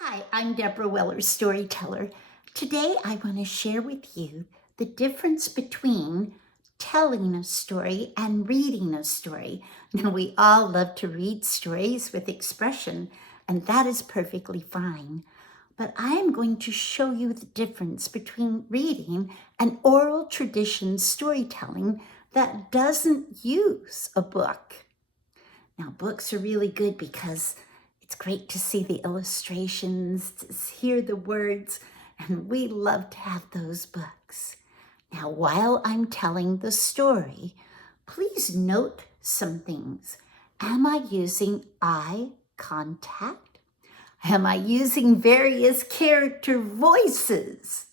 Hi, I'm Deborah Weller, Storyteller. Today I want to share with you the difference between telling a story and reading a story. Now, we all love to read stories with expression, and that is perfectly fine. But I am going to show you the difference between reading and oral tradition storytelling that doesn't use a book. Now, books are really good because it's great to see the illustrations, to hear the words, and we love to have those books. Now, while I'm telling the story, please note some things. Am I using eye contact? Am I using various character voices?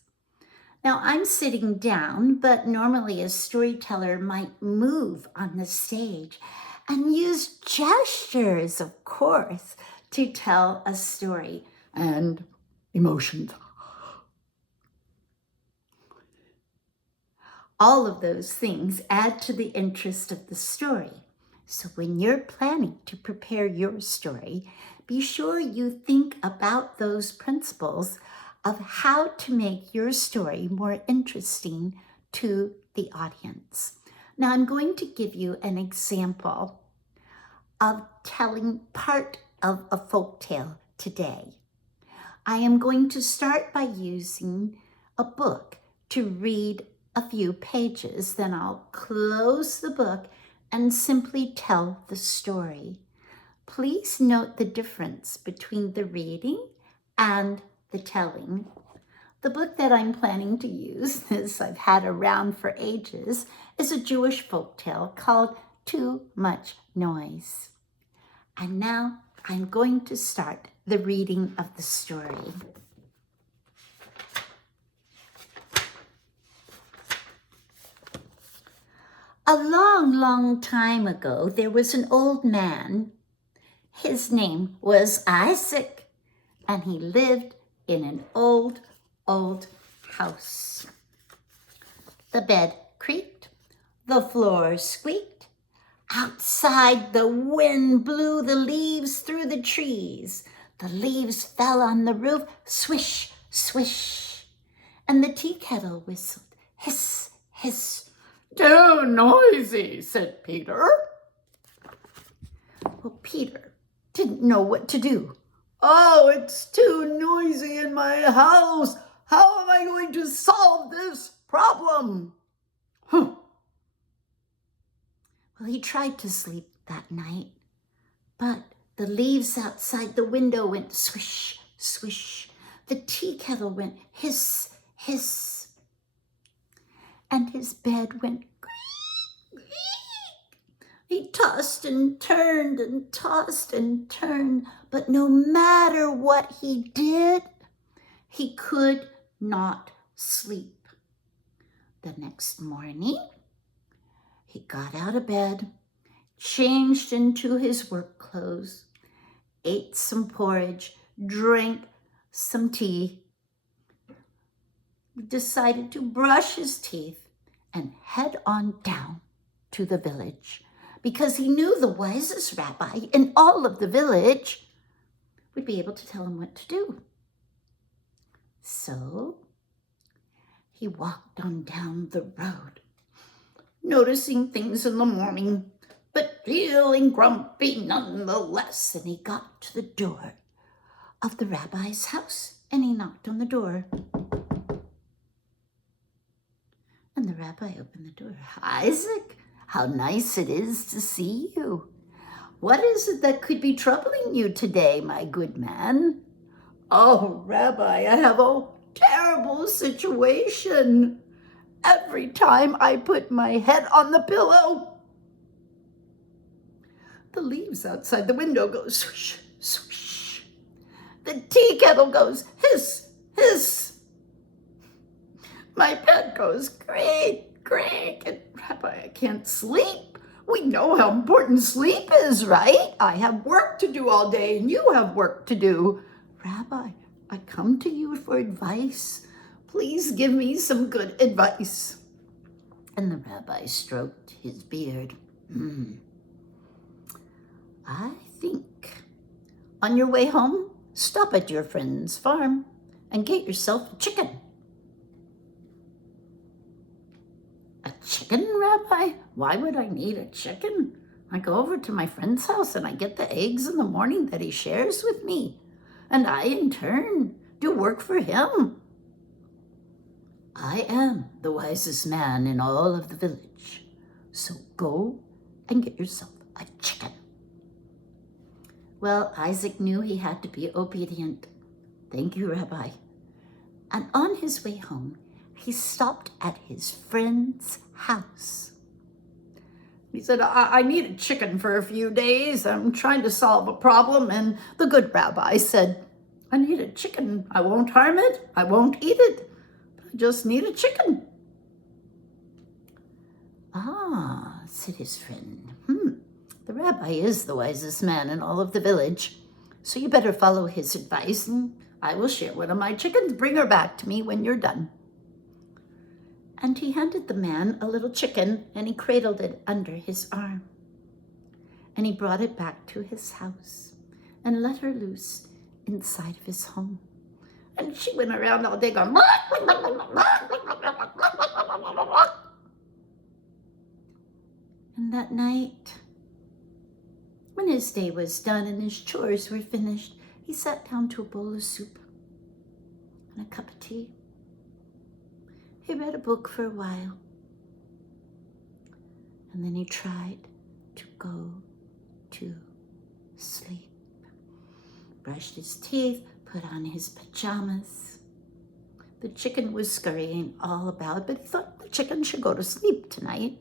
Now, I'm sitting down, but normally a storyteller might move on the stage and use gestures, of course, to tell a story and emotions. All of those things add to the interest of the story. So when you're planning to prepare your story, be sure you think about those principles of how to make your story more interesting to the audience. Now, I'm going to give you an example of telling part of a folk tale today. I am going to start by using a book to read a few pages. Then I'll close the book and simply tell the story. Please note the difference between the reading and the telling. The book that I'm planning to use, this I've had around for ages, is a Jewish folk tale called Too Much Noise. And now I'm going to start the reading of the story. A long, long time ago, there was an old man. His name was Isaac, and he lived in an old, old house. The bed creaked, the floor squeaked. Outside, the wind blew the leaves through the trees. The leaves fell on the roof, swish, swish. And the tea kettle whistled, hiss, hiss. "Too noisy," said Peter. Well, Peter didn't know what to do. "Oh, it's too noisy in my house. How am I going to solve this problem?" Well, he tried to sleep that night, but the leaves outside the window went swish, swish. The tea kettle went hiss, hiss. And his bed went creak, creak. He tossed and turned and tossed and turned, but no matter what he did, he could not sleep. The next morning, he got out of bed, changed into his work clothes, ate some porridge, drank some tea, decided to brush his teeth and head on down to the village because he knew the wisest rabbi in all of the village would be able to tell him what to do. So he walked on down the road, noticing things in the morning, but feeling grumpy nonetheless. And he got to the door of the rabbi's house and he knocked on the door. And the rabbi opened the door. "Isaac, how nice it is to see you. What is it that could be troubling you today, my good man?" "Oh, Rabbi, I have a terrible situation. Every time I put my head on the pillow, the leaves outside the window go swish, swish. The tea kettle goes hiss, hiss. My bed goes creak, creak. And Rabbi, I can't sleep. We know how important sleep is, right? I have work to do all day and you have work to do. Rabbi, I come to you for advice. Please give me some good advice." And the rabbi stroked his beard. I think on your way home, stop at your friend's farm and get yourself a chicken. A chicken, Rabbi? Why would I need a chicken? I go over to my friend's house and I get the eggs in the morning that he shares with me. And I, in turn, do work for him. I am the wisest man in all of the village. So go and get yourself a chicken. Well, Isaac knew he had to be obedient. Thank you, Rabbi. And on his way home, he stopped at his friend's house. He said, I need a chicken for a few days. I'm trying to solve a problem. And the good rabbi said, I need a chicken. I won't harm it. I won't eat it. I just need a chicken. Ah, said his friend. The rabbi is the wisest man in all of the village. So you better follow his advice and I will share one of my chickens. Bring her back to me when you're done. And he handed the man a little chicken and he cradled it under his arm. And he brought it back to his house and let her loose inside of his home. And she went around all day going, and that night, when his day was done and his chores were finished, he sat down to a bowl of soup and a cup of tea. He read a book for a while, and then he tried to go to sleep. Brushed his teeth, put on his pajamas. The chicken was scurrying all about, but he thought the chicken should go to sleep tonight.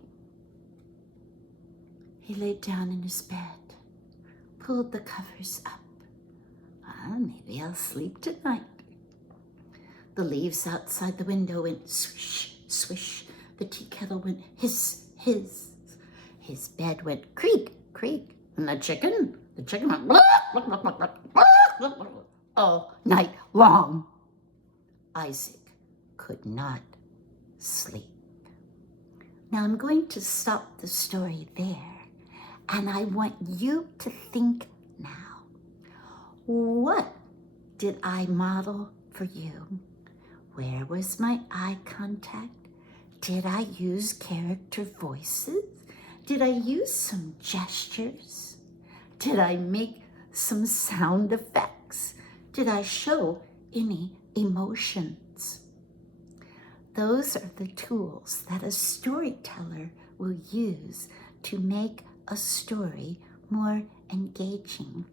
He laid down in his bed, pulled the covers up. Maybe I'll sleep tonight. The leaves outside the window went swish, swish. The tea kettle went hiss, hiss. His bed went creak, creak. And the chicken went all night long. Isaac could not sleep. Now I'm going to stop the story there. And I want you to think now, what did I model for you? Where was my eye contact? Did I use character voices? Did I use some gestures? Did I make some sound effects? Did I show any emotions? Those are the tools that a storyteller will use to make a story more engaging.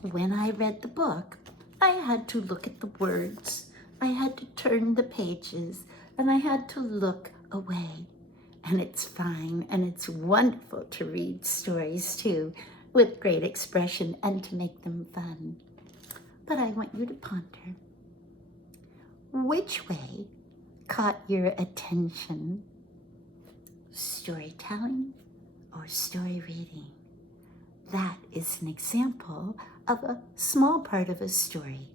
When I read the book, I had to look at the words, I had to turn the pages, and I had to look away. And it's fine, and it's wonderful to read stories too, with great expression and to make them fun. But I want you to ponder, which way caught your attention? Storytelling or story reading? That is an example of a small part of a story.